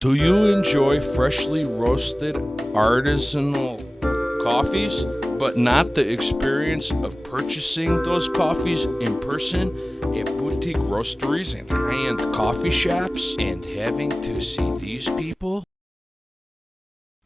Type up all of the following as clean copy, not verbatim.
Do you enjoy freshly roasted artisanal coffees, but not the experience of purchasing those coffees in person at boutique roasteries and high-end coffee shops and having to see these people?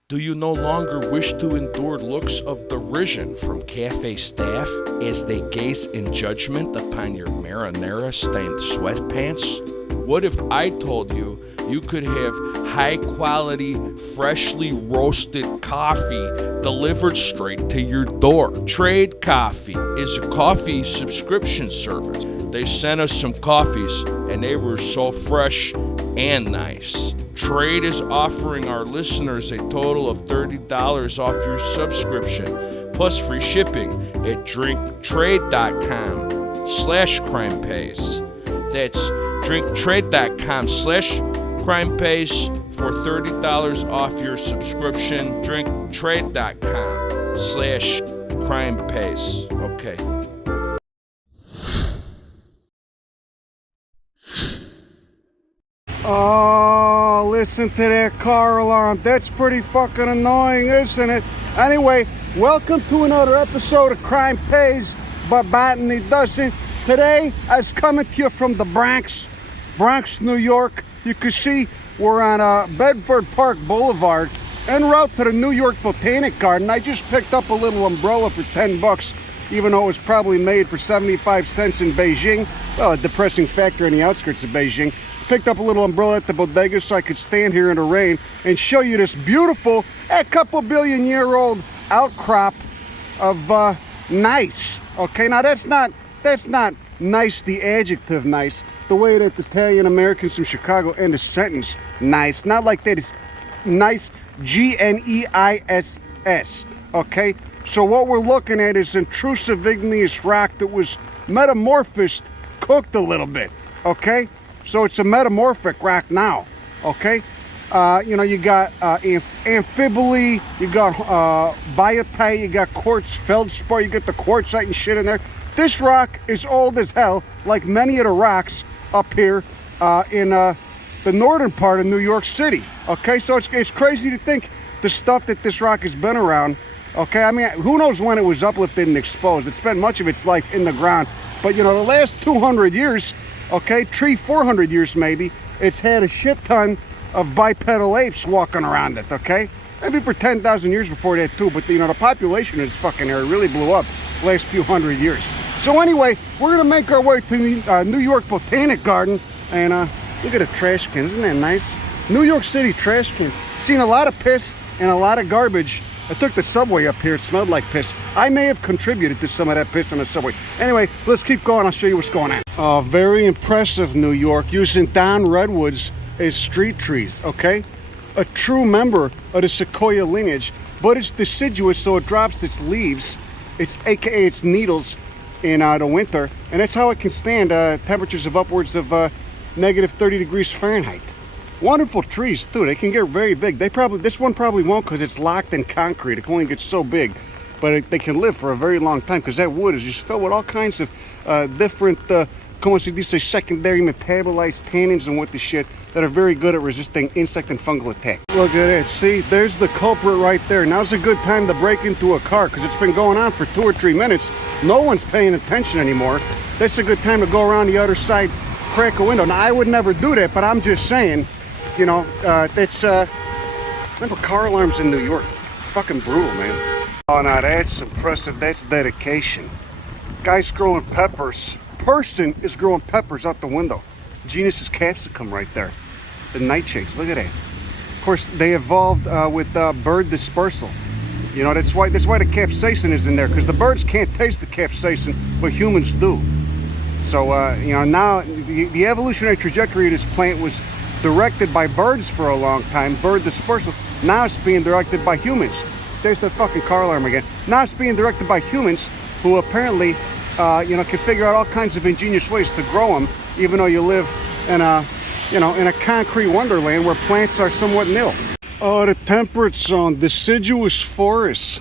Do you no longer wish to endure looks of derision from cafe staff as they gaze in judgment upon your marinara-stained sweatpants? What if I told you you could have high-quality, freshly roasted coffee delivered straight to your door? Trade Coffee is a coffee subscription service. They sent us some coffees, and they were so fresh and nice. Trade is offering our listeners a total of $30 off your subscription, plus free shipping at drinktrade.com/crimepace. That's drinktrade.com/crimepace for $30 off your subscription. drinktrade.com/crimepace. Okay. Oh, listen to that car alarm. That's pretty fucking annoying, isn't it? Anyway, welcome to another episode of Crime Pays, but Botany doesn't. Today, I was coming to you from the Bronx, New York. You can see we're on Bedford Park Boulevard, en route to the New York Botanic Garden. I just picked up a little umbrella for $10, even though it was probably made for 75 cents in Beijing. Well, a depressing factor in the outskirts of Beijing. Picked up a little umbrella at the bodega so I could stand here in the rain and show you this beautiful, a couple billion year old outcrop of nice. Okay, now that's not nice, the adjective nice, the way that Italian Americans from Chicago end a sentence nice. Not like that, it's nice, G-N-E-I-S-S. Okay, so what we're looking at is intrusive igneous rock that was metamorphosed, cooked a little bit. Okay. So it's a metamorphic rock now, okay? You got amphibole, you got biotite, you got quartz feldspar, you got the quartzite and shit in there. This rock is old as hell, like many of the rocks up here in the northern part of New York City, okay? So it's crazy to think the stuff that this rock has been around, okay? I mean, who knows when it was uplifted and exposed. It spent much of its life in the ground, but the last 200 years, okay, 400 years maybe, it's had a shit ton of bipedal apes walking around it, okay? Maybe for 10,000 years before that too, but the population in this fucking area really blew up the last few hundred years. So anyway, we're gonna make our way to New York Botanic Garden, and look at the trash cans, isn't that nice? New York City trash cans. Seen a lot of piss and a lot of garbage. I took the subway up here, it smelled like piss. I may have contributed to some of that piss on the subway. Anyway, let's keep going, I'll show you what's going on. Very impressive, New York, using down redwoods as street trees, okay? A true member of the sequoia lineage, but it's deciduous, so it drops its leaves, aka its needles, in the winter, and that's how it can stand temperatures of upwards of negative 30 degrees Fahrenheit. Wonderful trees too. They can get very big. This one probably won't because it's locked in concrete. It can only get so big, but they can live for a very long time because that wood is just filled with all kinds of different, como se dice, secondary metabolites, tannins, and what the shit that are very good at resisting insect and fungal attack. Look at it. See, there's the culprit right there. Now's a good time to break into a car because it's been going on for 2 or 3 minutes. No one's paying attention anymore. That's a good time to go around the other side, crack a window. Now, I would never do that, but I'm just saying. Remember car alarms in New York? Fucking brutal, man. Oh, now that's impressive. That's dedication. Guy's growing peppers. Person is growing peppers out the window. Genus is capsicum right there. The nightshades, look at that. Of course, they evolved with bird dispersal. That's why the capsaicin is in there, because the birds can't taste the capsaicin, but humans do. So, now the evolutionary trajectory of this plant was directed by birds for a long time, bird dispersal. Now it's being directed by humans. There's the fucking car alarm again. Now it's being directed by humans who apparently, can figure out all kinds of ingenious ways to grow them, even though you live in a concrete wonderland where plants are somewhat nil. Oh, the temperate zone, deciduous forests.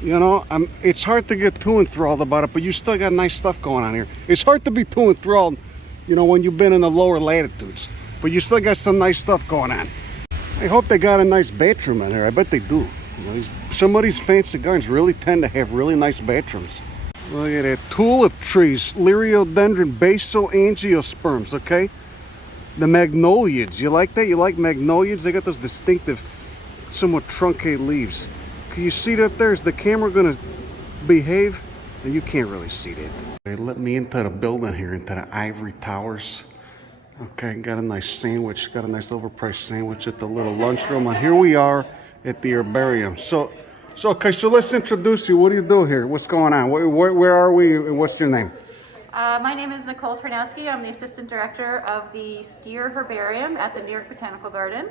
It's hard to get too enthralled about it, but you still got nice stuff going on here. It's hard to be too enthralled, when you've been in the lower latitudes. but you still got some nice stuff going on. I hope they got a nice bathroom in there. I bet they do. You know, some of these fancy gardens really tend to have really nice bathrooms. Look at that. Tulip trees, Liriodendron, basil angiosperms, okay? The magnoliads. You like that? You like magnoliads? They got those distinctive, somewhat truncate leaves. Can you see that there? Is the camera going to behave? And you can't really see that. They let me into the building here, into the ivory towers. Okay, got a nice sandwich. Got a nice overpriced sandwich at the little lunchroom. And here we are at the herbarium. So let's introduce you. What do you do here? What's going on? Where are we? And what's your name? My name is Nicole Tarnowski. I'm the Assistant Director of the Steer Herbarium at the New York Botanical Garden.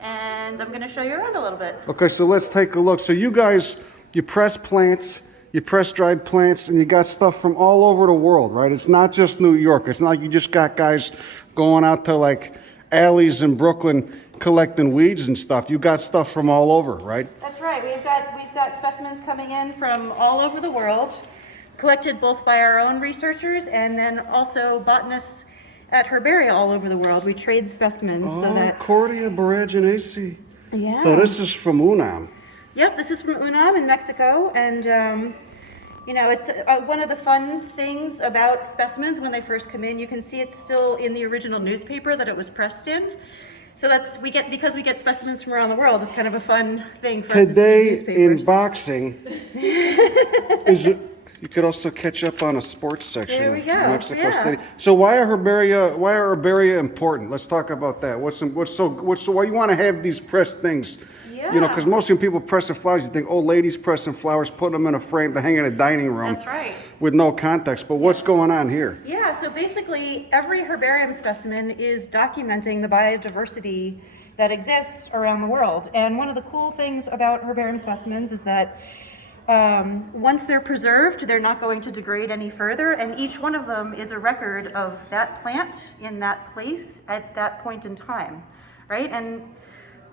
And I'm going to show you around a little bit. Okay, so let's take a look. So you guys, you press plants, you press dried plants, and you got stuff from all over the world, right? It's not just New York. It's not like you just got guys going out to like alleys in Brooklyn collecting weeds and stuff. You got stuff from all over, right? That's right. We've got specimens coming in from all over the world, collected both by our own researchers and then also botanists at herbaria all over the world. We trade specimens so that... Cordia boraginaceae. Yeah. So this is from Unam. Yep, this is from Unam in Mexico, and you know, it's one of the fun things about specimens when they first come in. You can see it's still in the original newspaper that it was pressed in. So because we get specimens from around the world, it's kind of a fun thing for us to see Today newspapers. in boxing, is it? You could also catch up on a sports section There we of go, Mexico yeah. City. So why are herbaria important? Let's talk about that. Why you want to have these pressed things? You know, because most of people pressing flowers, you think old ladies pressing flowers, putting them in a frame to hang in a dining room. That's right. With no context. But what's going on here? Yeah, so basically every herbarium specimen is documenting the biodiversity that exists around the world. And one of the cool things about herbarium specimens is that once they're preserved, they're not going to degrade any further, and each one of them is a record of that plant in that place at that point in time, right? And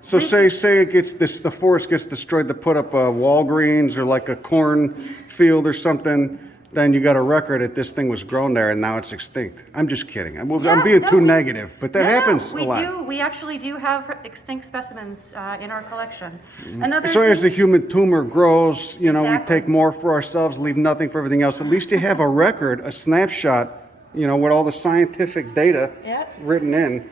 So say it gets the forest gets destroyed to put up a Walgreens or like a cornfield or something, then you got a record that this thing was grown there and now it's extinct. I'm just kidding. I'm being too negative, but that happens a lot. We actually do have extinct specimens in our collection. So as the human tumor grows, you know, we Exactly. take more for ourselves, leave nothing for everything else. At least you have a record, a snapshot, you know, with all the scientific data Yep. written in.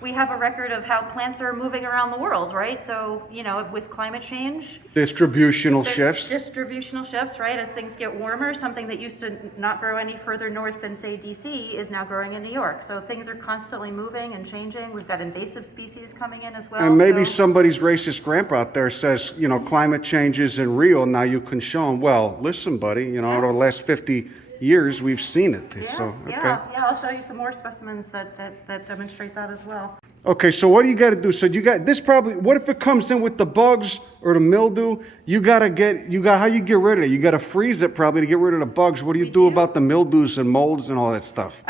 We have a record of how plants are moving around the world, right? So, you know, with climate change, Distributional there's shifts. distributional shifts, right? As things get warmer, something that used to not grow any further north than, say, DC is now growing in New York. So things are constantly moving and changing. We've got invasive species coming in as well. And maybe so- somebody's racist grandpa out there says, you know, climate change isn't real. Now you can show them, well, listen, buddy, you know, over the last 50 years, we've seen it. So, okay. Yeah, I'll show you some more specimens that demonstrate that as well. Okay, so what do you got to do? So you got this probably, what if it comes in with the bugs or the mildew? How you get rid of it? You got to freeze it probably to get rid of the bugs. What do you do about the mildews and molds and all that stuff?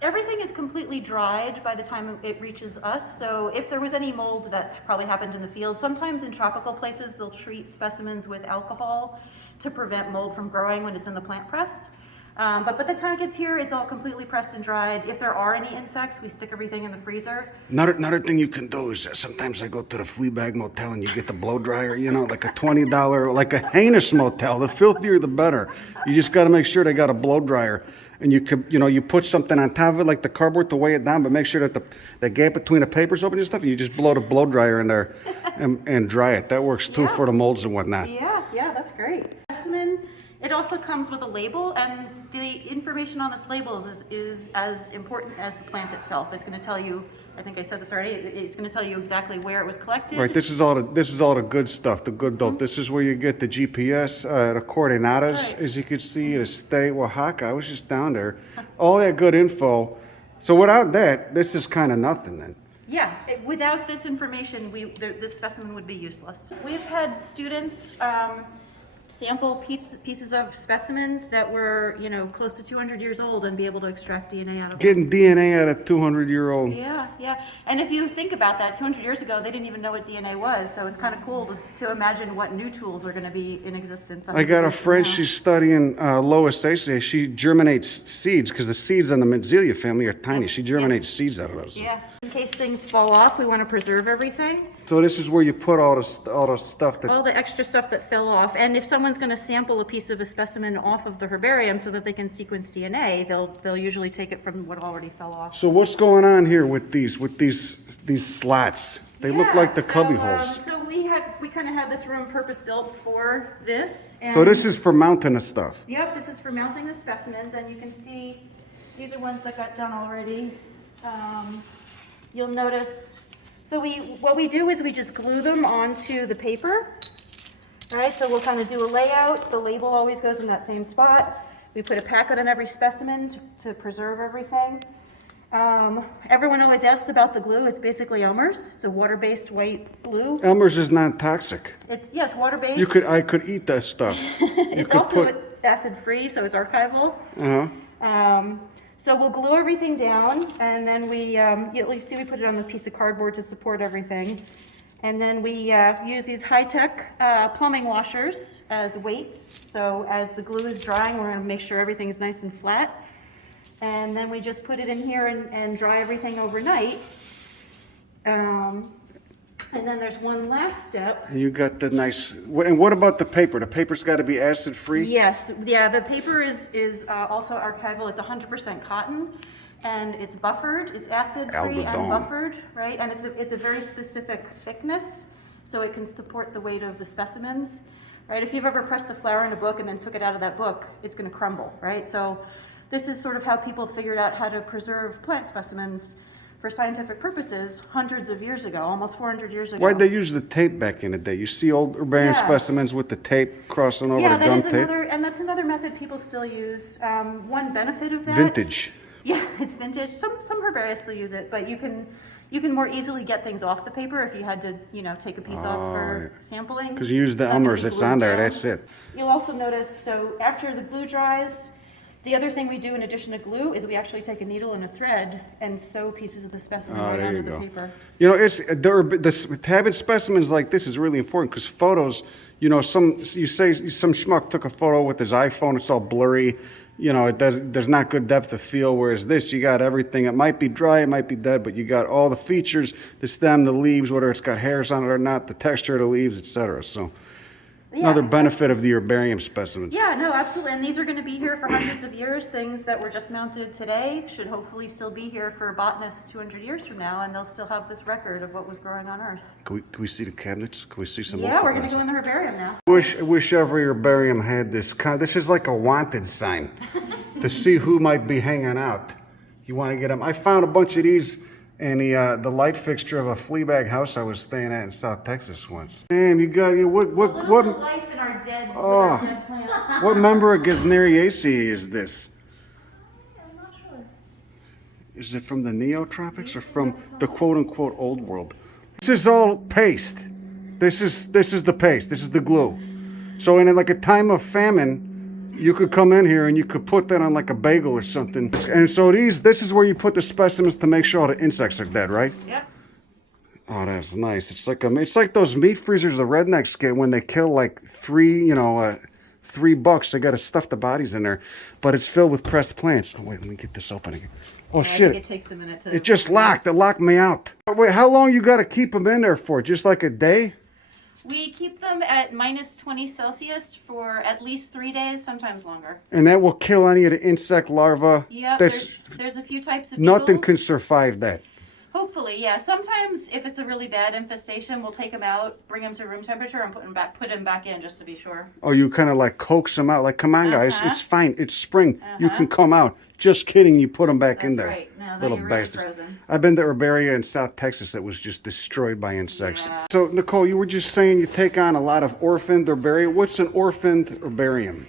Everything is completely dried by the time it reaches us. So if there was any mold that probably happened in the field, sometimes in tropical places they'll treat specimens with alcohol to prevent mold from growing when it's in the plant press. But by the time it gets here, it's all completely pressed and dried. If there are any insects, we stick everything in the freezer. Another thing you can do is sometimes I go to the Fleabag Motel and you get the blow dryer, you know, like a $20, like a heinous motel. The filthier, the better. You just got to make sure they got a blow dryer. And you put something on top of it, like the cardboard to weigh it down, but make sure that the gap between the paper's open and stuff, and you just blow the blow dryer in there and dry it. That works too for the molds and whatnot. Yeah, that's great. Specimen, it also comes with a label, and the information on this label is as important as the plant itself. It's going to tell you, I think I said this already, it's going to tell you exactly where it was collected. Right, this is all the good stuff, the good dope. This is where you get the GPS, the coordinadas, That's right. as you can see, the state, Oaxaca. I was just down there. All that good info. So without that, this is kind of nothing then. Yeah, without this information, this specimen would be useless. We've had students sample pieces of specimens that were, you know, close to 200 years old and be able to extract DNA out of them. Getting DNA out of 200-year-old. Yeah, yeah. And if you think about that, 200 years ago, they didn't even know what DNA was. So it's kind of cool to imagine what new tools are going to be in existence. I got a friend, now. she's studying Loasaceae. She germinates seeds because the seeds in the Mentzelia family are tiny. She germinates seeds out of those. Yeah. In case things fall off, we want to preserve everything. So this is where you put all the stuff that. All the extra stuff that fell off. And if someone's going to sample a piece of a specimen off of the herbarium so that they can sequence DNA, they'll usually take it from what already fell off. So what's going on here with these slats? They look like the cubby holes. So we kind of had this room purpose built for this. And So this is for mounting the stuff. Yep, this is for mounting the specimens, and you can see these are ones that got done already. You'll notice, so what we do is we just glue them onto the paper. All right, so we'll kind of do a layout. The label always goes in that same spot. We put a packet on every specimen to preserve everything. Everyone always asks about the glue. It's basically Elmer's. It's a water-based white glue. Elmer's is not toxic. It's water-based. I could eat that stuff. It's also acid-free, so it's archival. So we'll glue everything down, and then you'll see we put it on a piece of cardboard to support everything. And then we use these high-tech plumbing washers as weights. So as the glue is drying, we're going to make sure everything's nice and flat. And then we just put it in here and dry everything overnight. And then there's one last step. You got the nice. And what about the paper? The paper's got to be acid-free? Yes, yeah, the paper is also archival. It's 100% cotton, and it's buffered. It's acid-free and buffered, right? And it's a very specific thickness, so it can support the weight of the specimens, right? If you've ever pressed a flower in a book and then took it out of that book, it's going to crumble, right? So this is sort of how people figured out how to preserve plant specimens for scientific purposes hundreds of years ago, almost 400 years ago. Why'd they use the tape back in the day? You see old herbarium specimens with the tape crossing over the gum tape? That's another method people still use. One benefit of that. Vintage. Yeah, it's vintage. Some herbarists still use it, but you can more easily get things off the paper if you had to, take a piece off for sampling. Because you use the It's not gonna Elmer's, be it's glued on there, down. that's it. You'll also notice, so after the glue dries, the other thing we do in addition to glue is we actually take a needle and a thread and sew pieces of the specimen onto the paper. Having specimens like this is really important because photos, some schmuck took a photo with his iPhone, it's all blurry, there's not good depth of field, whereas this, you got everything. It might be dry, it might be dead, but you got all the features, the stem, the leaves, whether it's got hairs on it or not, the texture of the leaves, etc. So another benefit of the herbarium specimens. Yeah, no, absolutely. And these are going to be here for hundreds of years. Things that were just mounted today should hopefully still be here for botanists 200 years from now, and they'll still have this record of what was growing on Earth. Can we see the cabinets? Can we see some? Yeah, we're going to go in the herbarium now. I wish every herbarium had this. This is like a wanted sign to see who might be hanging out. You want to get them? I found a bunch of these in the light fixture of a flea bag house I was staying at in South Texas once. Damn, you got what life in our dead, dead plants. What member of Gesneriaceae is this? I'm not sure. Is it from the Neotropics or from the quote-unquote old world? This is all paste. This is the paste. This is the glue. So in like a time of famine, you could come in here and you could put that on like a bagel or something. And so this is where you put the specimens to make sure all the insects are dead, right? Yep. Oh, that's nice. It's like those meat freezers the rednecks get when they kill like $3 they got to stuff the bodies in there, but it's filled with pressed plants. Oh wait, let me get this open again. Oh shit! I think it takes a minute to. It just locked. It locked me out. Wait, how long you got to keep them in there for? Just like a day? We keep them at minus 20 Celsius for at least 3 days, sometimes longer. And that will kill any of the insect larvae? Yeah, there's a few types of nothing beetles. can survive that. Hopefully, yeah. Sometimes if it's a really bad infestation, we'll take them out, bring them to room temperature, and put them back in just to be sure. Oh, you kind of like coax them out. Like, come on, guys, it's fine. It's spring. You can come out. Just kidding. You put them back in there. Right. No, little you're really bastards. frozen. I've been to herbaria in South Texas that was just destroyed by insects. So, Nicole, you were just saying you take on a lot of orphaned herbaria. What's an orphaned herbarium?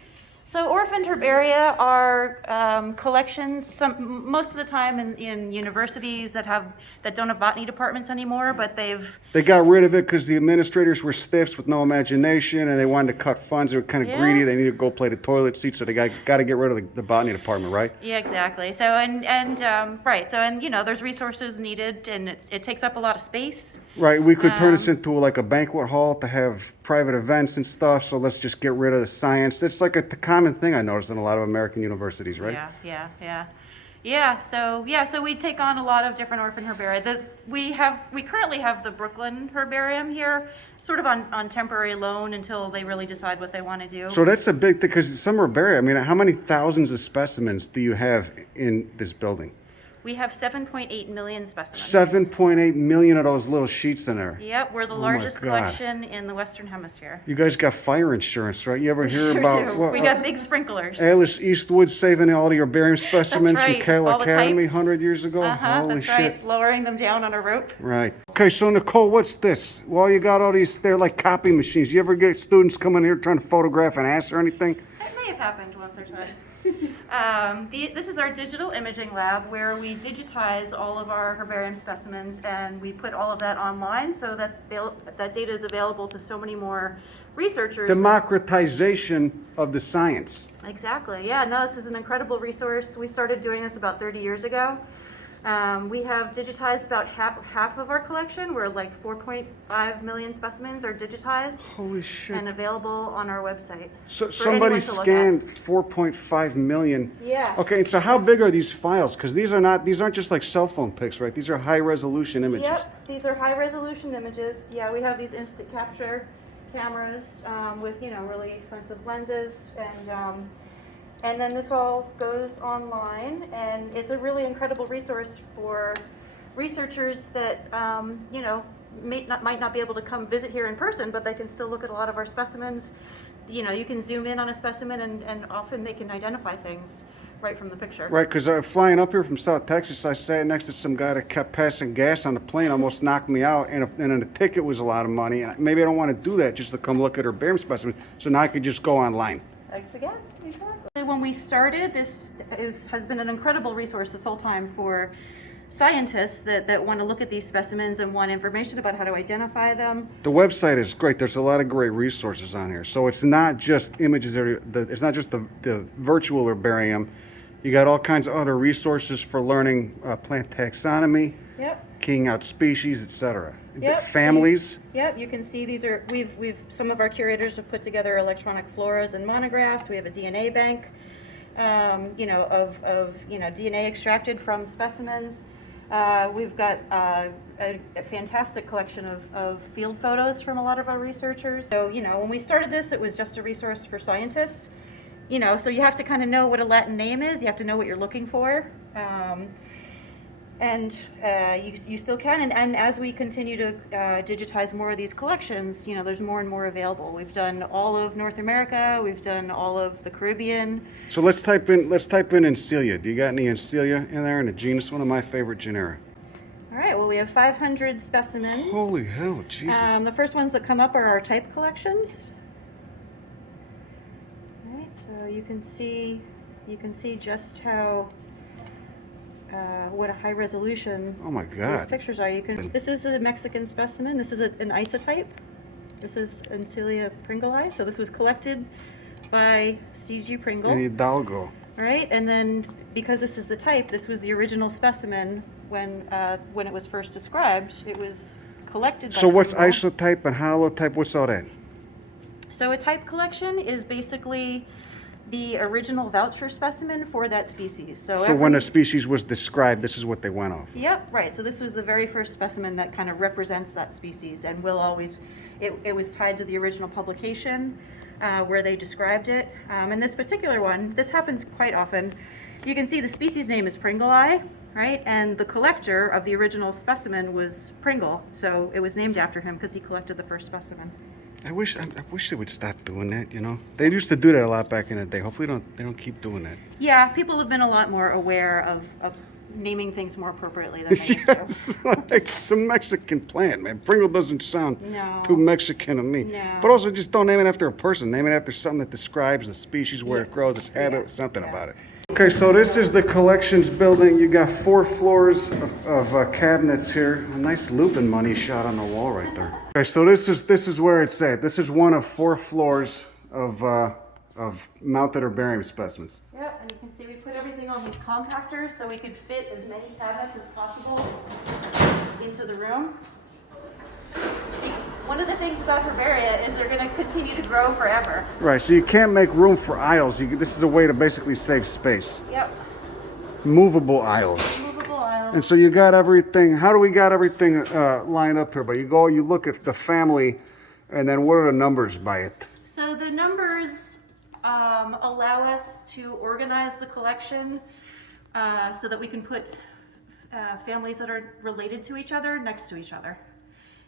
So orphaned herbaria are collections, most of the time in universities that don't have botany departments anymore, but They got rid of it because the administrators were stiffs with no imagination, and they wanted to cut funds. They were kind of Yeah. greedy. They needed to go play the toilet seat, so they got to get rid of the botany department, right? Yeah, exactly. So right. So there's resources needed, and it takes up a lot of space. Right. We could turn this into like a banquet hall to have private events and stuff. So let's just get rid of the science. It's like a common thing I noticed in a lot of American universities, right? Yeah. So we take on a lot of different orphan herbaria. We currently have the Brooklyn Herbarium here, sort of on temporary loan until they really decide what they want to do. So that's a big thing because some herbaria. I mean, how many thousands of specimens do you have in this building? We have 7.8 million specimens. 7.8 million of those little sheets in there. Yep, we're the my largest God. collection in the Western Hemisphere. You guys got fire insurance, right? You ever hear Sure about do. We got big sprinklers. Alice Eastwood saving all the herbarium specimens That's right, from Cale all the Academy types. 100 years ago? Holy That's shit. right, lowering them down on a rope. Right. Okay, so Nicole, what's this? Well, you got all these, they're like copy machines. You ever get students coming here trying to photograph an ass or anything? It may have happened once or twice. This is our digital imaging lab where we digitize all of our herbarium specimens and we put all of that online so that that data is available to so many more researchers. Democratization of the science. Exactly. Yeah, no, this is an incredible resource. We started doing this about 30 years ago. We have digitized about half of our collection. We're like 4.5 million specimens are digitized Holy shit. and available on our website. So for somebody anyone to look scanned at. 4.5 million. Yeah. Okay, so how big are these files? Because these aren't just like cell phone pics, right? These are high resolution images. Yep, these are high resolution images. Yeah, we have these instant capture cameras with really expensive lenses, and then this all goes online, and it's a really incredible resource for researchers that might not be able to come visit here in person, but they can still look at a lot of our specimens. You can zoom in on a specimen, and often they can identify things right from the picture. Right, because flying up here from South Texas, I sat next to some guy that kept passing gas on the plane, almost knocked me out, and the ticket was a lot of money. And maybe I don't want to do that just to come look at herbarium specimens, so now I could just go online. Thanks again. Exactly. When we started, this has been an incredible resource this whole time for scientists that want to look at these specimens and want information about how to identify them. The website is great. There's a lot of great resources on here. So it's not just images, it's not just the virtual herbarium. You got all kinds of other resources for learning plant taxonomy, Yep. keying out species, etc. Yep. Families. Yep. You can see these are we've some of our curators have put together electronic floras and monographs. We have a DNA bank, of DNA extracted from specimens. We've got a fantastic collection of field photos from a lot of our researchers. So when we started this, it was just a resource for scientists. So you have to kind of know what a Latin name is. You have to know what you're looking for. You still can, and as we continue to digitize more of these collections, there's more and more available. We've done all of North America, we've done all of the Caribbean. So let's type in Encilia. Do you got any Encilia in there in the genus? One of my favorite genera. All right, well, we have 500 specimens. Holy hell, Jesus. The first ones that come up are our type collections. All right, so you can see just how what a high resolution Oh my these God. pictures are. This is a Mexican specimen. This is an isotype. This is Encilia pringli. So this was collected by C.G. Pringle. And Hidalgo. All right, and then because this is the type, this was the original specimen when it was first described. It was collected by So what's Pringle. isotype and holotype? What's all that? So a type collection is basically the original voucher specimen for that species. So when a species was described, this is what they went off. Yep, right. So this was the very first specimen that kind of represents that species and will always, it was tied to the original publication where they described it. And this particular one, this happens quite often. You can see the species name is Pringli, right? And the collector of the original specimen was Pringle. So it was named after him because he collected the first specimen. I wish they would stop doing that. They used to do that a lot back in the day. Hopefully they don't keep doing that. Yeah, people have been a lot more aware of naming things more appropriately than they used to. Yes, like it's a Mexican plant, man. Pringle doesn't sound No. too Mexican to me. No. But also, just don't name it after a person. Name it after something that describes the species, where it grows, its habit, something about it. Okay, so this is the collections building. You got 4 floors of cabinets here. A nice Lupin money shot on the wall right there. Okay, so this is where it's at. This is one of 4 floors of mounted herbarium specimens. Yep, and you can see we put everything on these compactors so we could fit as many cabinets as possible into the room. One of the things about herbaria is they're going to continue to grow forever. Right, so you can't make room for aisles. This is a way to basically save space. Yep, Movable aisles. movable aisle. And so you got everything. How do we got everything lined up here? But you look at the family, and then what are the numbers by it? So the numbers allow us to organize the collection so that we can put families that are related to each other next to each other.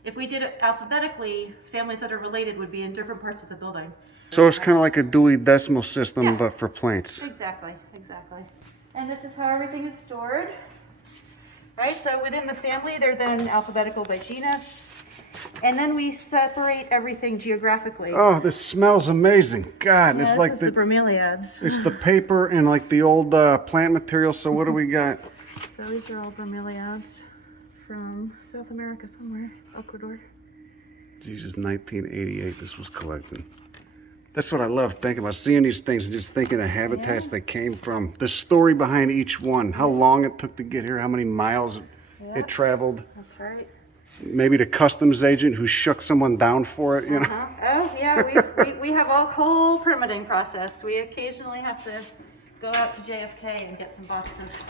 If we did it alphabetically, families that are related would be in different parts of the building. So it's kind of like a Dewey Decimal System, Yeah. but for plants. Exactly, exactly. And this is how everything is stored. Right, so within the family, they're then alphabetical by genus. And then we separate everything geographically. Oh, this smells amazing. God, Yeah, it's this like is the bromeliads. it's the paper and like the old plant material. So what do we got? So these are all bromeliads from South America somewhere, Ecuador. Jesus, 1988, this was collected. That's what I love thinking about, seeing these things and just thinking the habitats they came from, the story behind each one, how long it took to get here, how many miles it traveled. That's right. Maybe the customs agent who shook someone down for it, you know. Oh, yeah, we have a whole permitting process. We occasionally have to go out to JFK and get some boxes.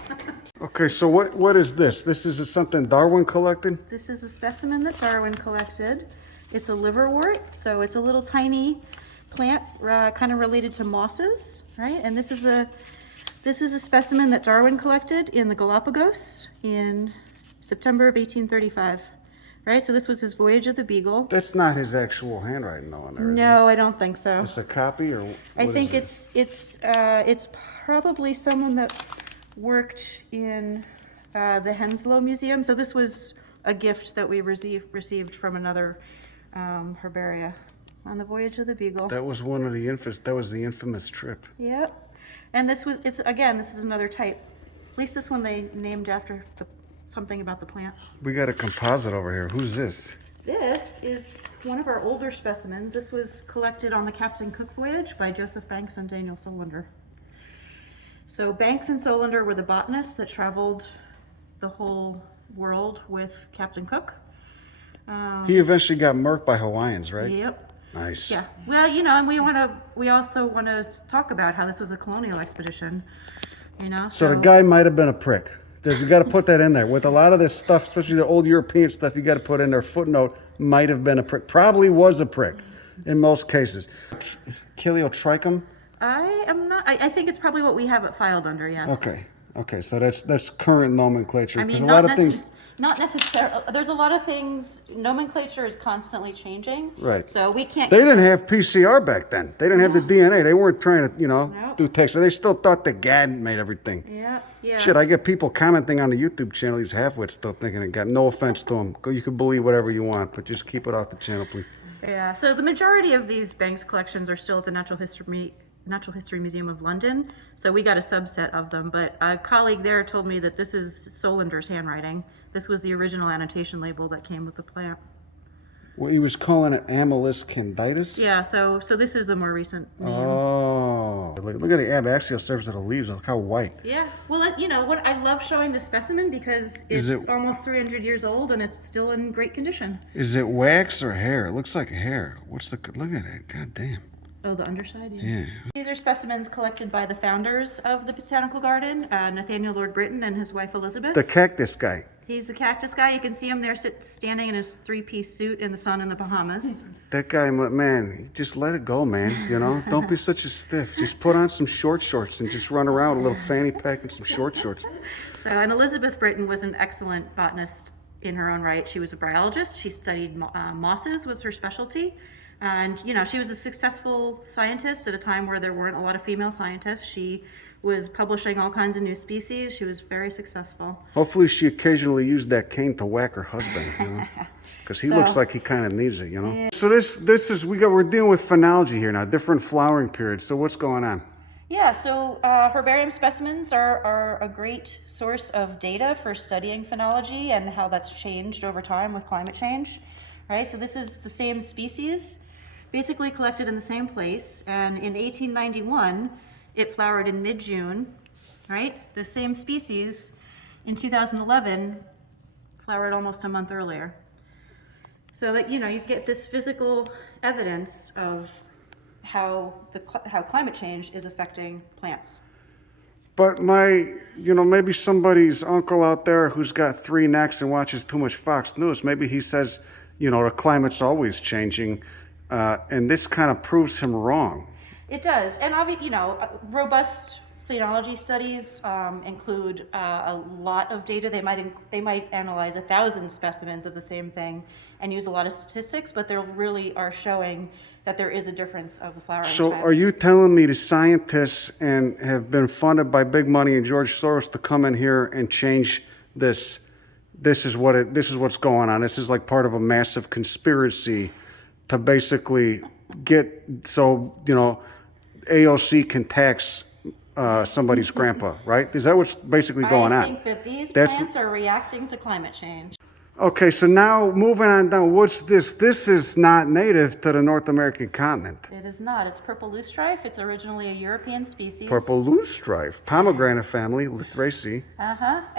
Okay, so what is this? This is something Darwin collected? This is a specimen that Darwin collected. It's a liverwort, so it's a little tiny plant kind of related to mosses, right? And this is a specimen that Darwin collected in the Galapagos in September of 1835. Right, so this was his Voyage of the Beagle. That's not his actual handwriting, though, on there. is it? No, I don't think so. It's a copy, or I what think is it? it's probably someone that worked in the Henslow Museum. So this was a gift that we received from another herbaria on the Voyage of the Beagle. That was one of the that was the infamous trip. Yep, and this is another type. At least this one they named after something about the plant. We got a composite over here. Who's this? This is one of our older specimens. This was collected on the Captain Cook voyage by Joseph Banks and Daniel Solander. So Banks and Solander were the botanists that traveled the whole world with Captain Cook. He eventually got murked by Hawaiians, right? Yep. Nice. Yeah. Well, and we also want to talk about how this was a colonial expedition. So the guy might have been a prick. You got to put that in there. With a lot of this stuff, especially the old European stuff, you got to put in there. Footnote, might have been a prick. Probably was a prick in most cases. Chiliotrichum? I am not. I think it's probably what we have it filed under. Yes. Okay. So that's current nomenclature. I mean, a lot of things. Not necessarily. There's a lot of things. Nomenclature is constantly changing. Right. So we can't. They didn't have PCR back then. They didn't have the DNA. They weren't trying to, Nope. do text. They still thought the GAD made everything. Yeah. Yeah. Shit, I get people commenting on the YouTube channel. These halfwits still thinking it got. No offense to them. You can believe whatever you want, but just keep it off the channel, please. Yeah. So the majority of these Banks collections are still at the Natural History Museum of London. So we got a subset of them. But a colleague there told me that this is Solander's handwriting. This was the original annotation label that came with the plant. Well, he was calling it Amelis candidus? Yeah, so this is the more recent name. Oh. Look at the abaxial surface of the leaves. Look how white. Yeah, well, what I love showing this specimen because it's almost 300 years old and it's still in great condition. Is it wax or hair? It looks like hair. Look at it. God damn. Oh, the underside? Yeah. These are specimens collected by the founders of the Botanical Garden, Nathaniel Lord Britton and his wife Elizabeth. The cactus guy. He's the cactus guy. You can see him there standing in his three-piece suit in the sun in the Bahamas. That guy, man, just let it go, man. Don't be such a stiff. Just put on some short shorts and just run around with a little fanny pack and some short shorts. So, and Elizabeth Britton was an excellent botanist in her own right. She was a bryologist. She studied mosses, was her specialty. And, she was a successful scientist at a time where there weren't a lot of female scientists. She was publishing all kinds of new species. She was very successful. Hopefully she occasionally used that cane to whack her husband, you know? Because he looks like he kind of needs it, you know? So this is, we're dealing with phenology here now, different flowering periods. So what's going on? Yeah, so herbarium specimens are a great source of data for studying phenology and how that's changed over time with climate change, right? So this is the same species, basically collected in the same place, and in 1891, it flowered in mid-June, right? The same species in 2011 flowered almost a month earlier. So that, you know, you get this physical evidence of how climate change is affecting plants. But maybe somebody's uncle out there who's got 3 necks and watches too much Fox News, maybe he says, the climate's always changing, and this kind of proves him wrong. It does, and robust phenology studies include a lot of data. They might analyze 1,000 specimens of the same thing and use a lot of statistics, but they really are showing that there is a difference of the flowering So types. are you telling me the scientists and have been funded by big money and George Soros to come in here and change this? This is what's going on. This is like part of a massive conspiracy to basically get AOC can tax somebody's grandpa, right? Is that what's basically going on? I think that these plants are reacting to climate change. Okay, so now moving on down, what's this? This is not native to the North American continent. It is not. It's purple loosestrife. It's originally a European species. Purple loosestrife, pomegranate family, Lythraceae.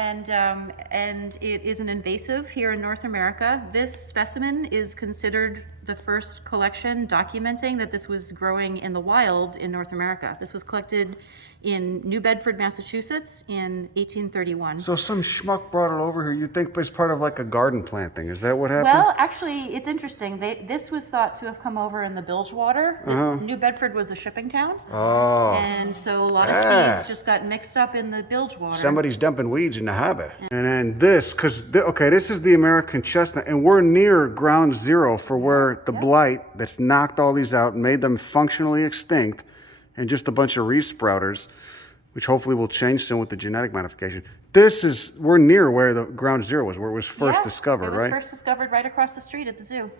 And it is an invasive here in North America. This specimen is considered the first collection documenting that this was growing in the wild in North America. This was collected in New Bedford, Massachusetts in 1831. So some schmuck brought it over here. You think it's part of like a garden planting? Is that what happened? Well, actually, it's interesting. This was thought to have come over in the Bilgewater. New Bedford was a shipping town. Oh. And so a lot of seeds just got mixed up in the Bilgewater. Somebody's dumping weeds in the harbor. And then this, this is the American chestnut, and we're near ground zero for where the blight that's knocked all these out and made them functionally extinct, and just a bunch of re-sprouters, which hopefully will change soon with the genetic modification. We're near where the ground zero was, where it was first discovered, right? It was first discovered right across the street at the zoo.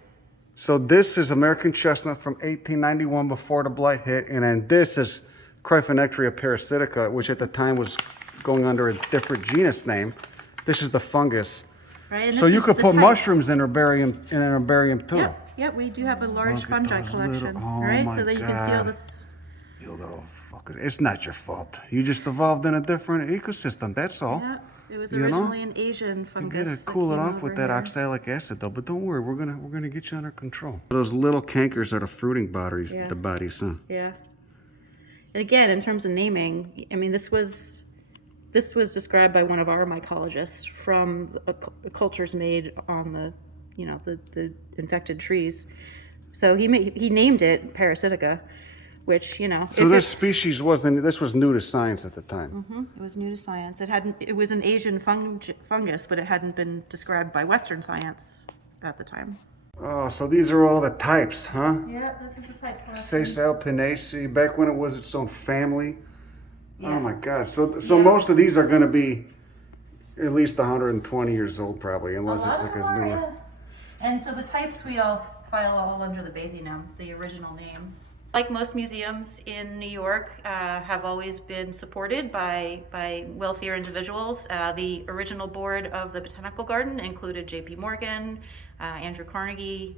So this is American chestnut from 1891 before the blight hit, and then this is Cryphonectria parasitica, which at the time was going under a different genus name. This is the fungus. Right, and so this you is could the put type. mushrooms in herbarium too. Yep, we do have a large Look at fungi those collection. little- oh right, my so that you can see all God. this. You little fucker. It's not your fault. You just evolved in a different ecosystem, that's all. Yeah, it was You know? originally an Asian You fungus. gotta that cool it came off with over that here. oxalic acid though, but don't worry, we're gonna get you under control. Those little cankers are the fruiting bodies, Yeah. the bodies, huh? Yeah. And again, in terms of naming, I mean, this was described by one of our mycologists from cultures made on the infected trees. So he named it Parasitica, which So this species this was new to science at the time. it was new to science. It was an Asian fungus, but it hadn't been described by Western science at the time. Oh, so these are all the types, huh? Yeah, this is the type collection. Seychelles, Pinaceae, back when it was its own family. Yeah. Oh my God! So most of these are going to be at least 120 years old, probably, unless it's like a newer. Yeah. And so the types we all file all under the Basinum, the original name. Like most museums in New York, have always been supported by wealthier individuals. The original board of the Botanical Garden included J.P. Morgan, Andrew Carnegie.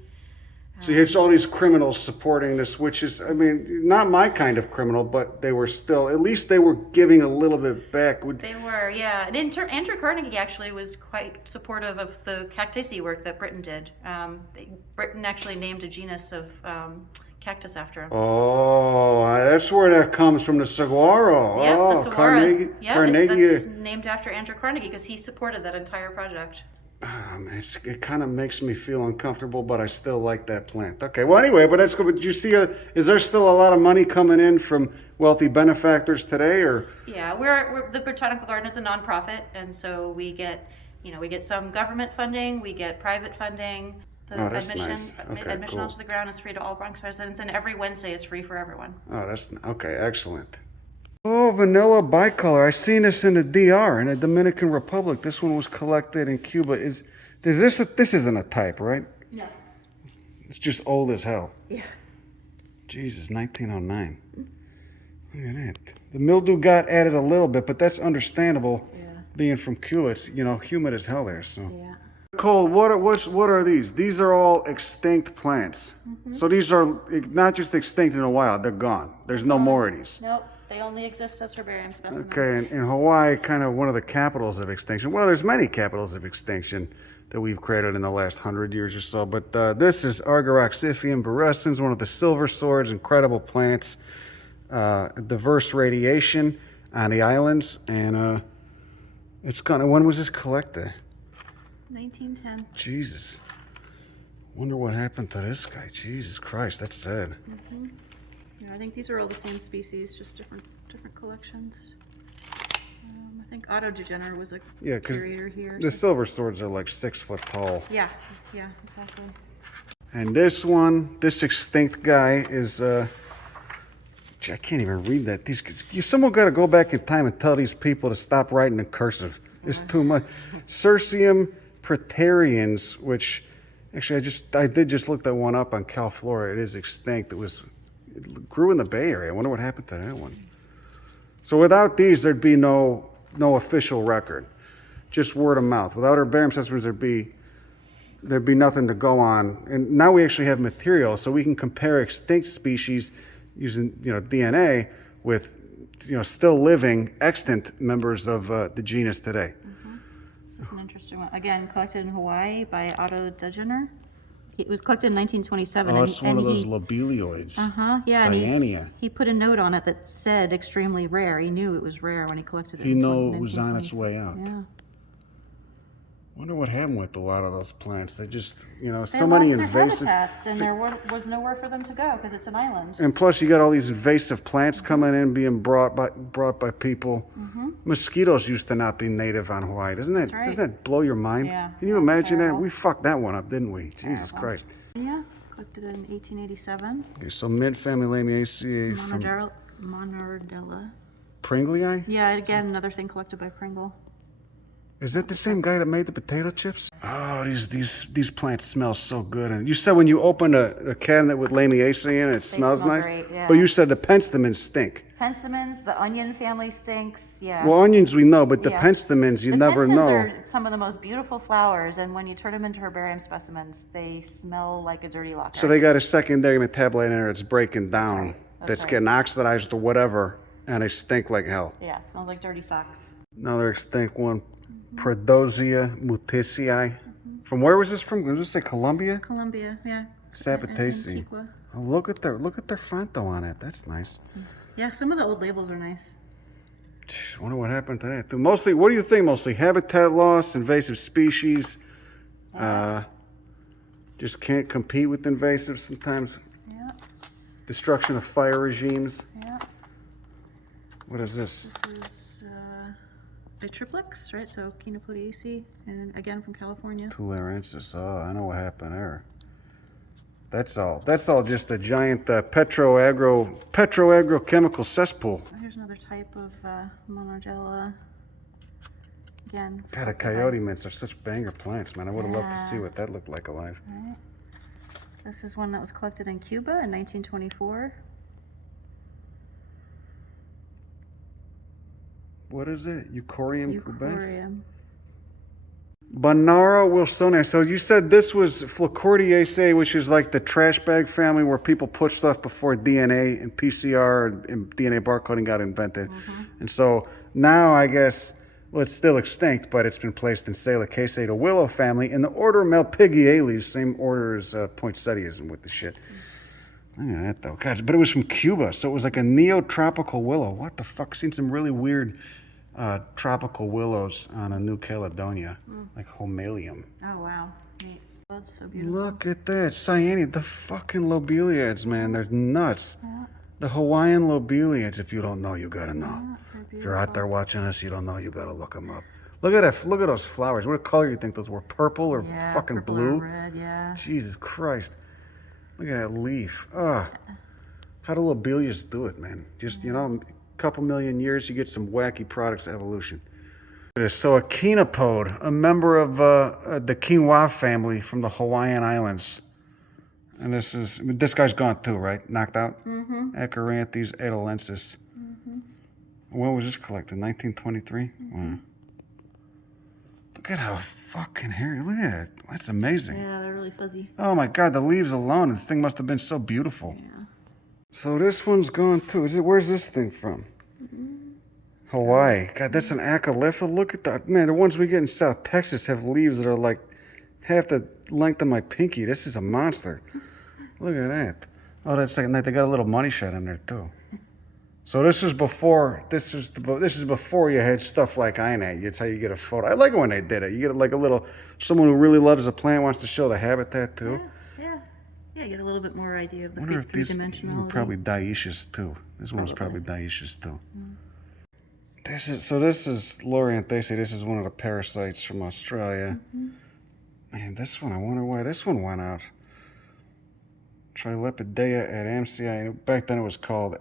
So you had all these criminals supporting this, which is, I mean, not my kind of criminal, but they were still, at least they were giving a little bit back. They were, yeah. And Andrew Carnegie actually was quite supportive of the Cactaceae work that Britain did. Britain actually named a genus of cactus after him. Oh, that's where that comes from, the saguaro. Yep, oh, the saguaro. Carnegie. That's named after Andrew Carnegie because he supported that entire project. It kind of makes me feel uncomfortable, but I still like that plant. Okay, well, anyway, but that's good. But you see, is there still a lot of money coming in from wealthy benefactors today, or? Yeah, we're the Botanical Garden is a nonprofit, and so we get some government funding, we get private funding. The that's admission nice. Okay, admission cool. onto the ground is free to all Bronx residents, and every Wednesday is free for everyone. Oh, that's okay. Excellent. Oh, vanilla bicolor. I seen this in the DR, in the Dominican Republic. This one was collected in Cuba. Is this this isn't a type, right? No. It's just old as hell. Yeah. Jesus, 1909. Look at that. The mildew got added a little bit, but that's understandable. Yeah. Being from Cuba, it's humid as hell there. So. Yeah. Cole, what are these? These are all extinct plants. So these are not just extinct in a while; they're gone. There's no more of these. Nope. They only exist as herbarium specimens. Okay, in Hawaii, kind of one of the capitals of extinction. Well, there's many capitals of extinction that we've created in the last 100 years or so. But this is Argyroxiphium borescens, one of the silver swords, incredible plants. Diverse radiation on the islands, and it's gonna. When was this collected? 1910. Jesus. Wonder what happened to this guy. Jesus Christ, that's sad. Yeah, I think these are all the same species, just different collections. I think Otto DeGener was a Yeah, because curator here. the so- silver swords are like 6 foot tall. Yeah, exactly. And this one, this extinct guy is, gee, I can't even read that. Someone got to go back in time and tell these people to stop writing in cursive. It's too much. Cirsium praetorians, which actually I did just look that one up on CalFlora. It is extinct. It grew in the Bay Area. I wonder what happened to that one. So without these, there'd be no official record, just word of mouth. Without herbarium specimens, there'd be nothing to go on. And now we actually have material, so we can compare extinct species using DNA with still living extant members of the genus today. This is an interesting one. Again, collected in Hawaii by Otto DeGener. It was collected in 1927. Oh, it's one of those lobelioids. Yeah, and Cyania. he put a note on it that said extremely rare. He knew it was rare when he collected it. He in knew it was on its 1920. way out. Yeah. Wonder what happened with a lot of those plants. They just, They so many lost their invasive. habitats, and there was nowhere for them to go because it's an island. And plus, you got all these invasive plants coming in, being brought by people. Mosquitoes used to not be native on Hawaii. Doesn't right. that blow your mind? Yeah. Can you imagine that? Terrible. We fucked that one up, didn't we? Jesus Terrible. Christ. Yeah, collected in 1887. Okay, so mint family Lamiaceae from Monardella. Pringlei. Yeah, again, another thing collected by Pringle. Is that the same guy that made the potato chips? Oh, these plants smell so good. And you said when you open a cabinet with Lamiaceae in it, smells smell nice. great, yeah. But you said the penstemons stink. Penstemons, the onion family stinks. Yeah. Well, onions we know, but the Yeah. penstemons you The never penstemons know. are some of the most beautiful flowers, and when you turn them into herbarium specimens, they smell like a dirty locker. So they got a secondary metabolite in there that's breaking down, right. That's that's right. getting oxidized or whatever, and they stink like hell. Yeah, it smells like dirty socks. Another extinct one, Prodosia mutisii. From where was this from? Was this say Colombia? Colombia, yeah. Sapitaceae. Antigua. Oh, look at their font though on it. That's nice. Yeah, some of the old labels are nice. Jeez, wonder what happened to that. Mostly, what do you think? Mostly habitat loss, invasive species. Just can't compete with invasives sometimes. Yeah, Destruction of fire regimes. yeah. What is this? This is Bitriplix, right? So Chenopodiaceae, and again from California. Tularensis. Oh, I know what happened there. That's all just a giant petroagrochemical cesspool. Here's another type of Monardella. Again. God, the coyote mints are such banger plants, man. I would have loved to see what that looked like alive. Right. This is one that was collected in Cuba in 1924. What is it? Euchorium cubensis? Euchorium. Bonara wilsonia. So you said this was Flacourtiaceae, which is like the trash bag family where people put stuff before DNA and PCR and DNA barcoding got invented. And so now I guess, well, it's still extinct, but it's been placed in Salicaceae, the willow family, in the order Malpighiales, same order as poinsettias and with the shit. Look at that though. God, but it was from Cuba, so it was like a neotropical willow. What the fuck? Seen some really weird tropical willows on a New Caledonia, like Homalium. Oh wow, neat. That's so beautiful. Look at that, Cyania, the fucking lobeliads, man, they're nuts. Yeah. The Hawaiian lobeliads, if you don't know, you gotta know. They're If you're out there watching us, you don't know, you gotta look them up. Look at that, look at those flowers. What color do you think those were? Purple or Yeah, fucking purple blue? or red, yeah. Jesus Christ. Look at that leaf. Ah, how do lobelias do it, man? Just, couple million years, you get some wacky products evolution. So a quinopode, a member of the quinoa family from the Hawaiian Islands. And this guy's gone too, right? Knocked out? Mm-hmm. Acaranthes edolensis. Mm-hmm. When was this collected? 1923? Mm-hmm. Wow. Look at how fucking hairy. Look at it. That's amazing. Yeah, they're really fuzzy. Oh my God, the leaves alone. This thing must have been so beautiful. Yeah. So this one's gone too. Where's this thing from? Hawaii. God, that's an Acalypha. Look at that. Man, the ones we get in South Texas have leaves that are like half the length of my pinky. This is a monster. Look at that. Oh, that's like, they got a little money shot in there too. So this is before you had stuff like iNet. That's how you get a photo. I like it when they did it. You get like a little, someone who really loves a plant wants to show the habitat too. Yeah. Yeah, get a little bit more idea of the I wonder if these were three-dimensionality. probably dioecious too. This one was probably dioecious too. Mm. This is Lorianthaceae. This is one of the parasites from Australia. Mm-hmm. Man, this one, I wonder why this one went out. Trilepidea at MCI. Back then it was called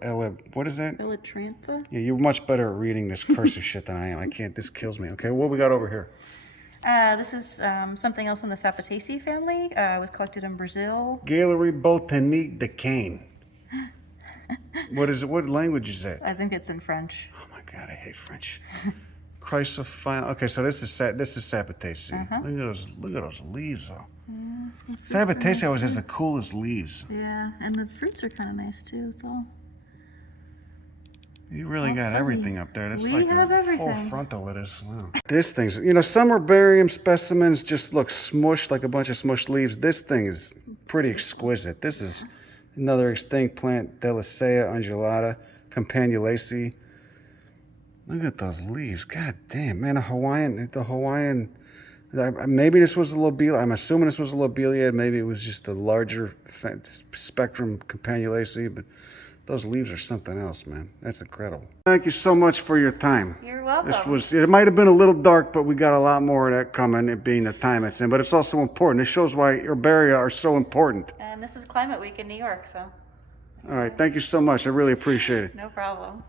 what is that? Elytrantha? Yeah, you're much better at reading this cursive shit than I am. This kills me. Okay, what we got over here? This is something else in the Sapataceae family. It was collected in Brazil. Galerie Botanique de Caen. What is it? What language is that? I think it's in French. Oh my God, I hate French. Chrysophyllum. Okay, so this is Sapataceae. Uh-huh. Look at those leaves though. Sapataceae always has the coolest leaves. Yeah, and the fruits are kind of nice too. So you really got fuzzy. Everything up there. That's We like have a everything. full frontal lettuce. Wow. This thing's, some herbarium specimens just look smushed like a bunch of smushed leaves. This thing is pretty exquisite. This is another extinct plant, Delicea undulata, Campanulaceae. Look at those leaves. God damn, man, the Hawaiian, maybe this was a lobelia. I'm assuming this was a lobelia. Maybe it was just a larger spectrum Campanulaceae, but those leaves are something else, man. That's incredible. Thank you so much for your time. You're welcome. It might have been a little dark, but we got a lot more of that coming, it being the time it's in. But it's also important. It shows why herbaria are so important. And this is Climate Week in New York, so. All right, thank you so much. I really appreciate it. No problem.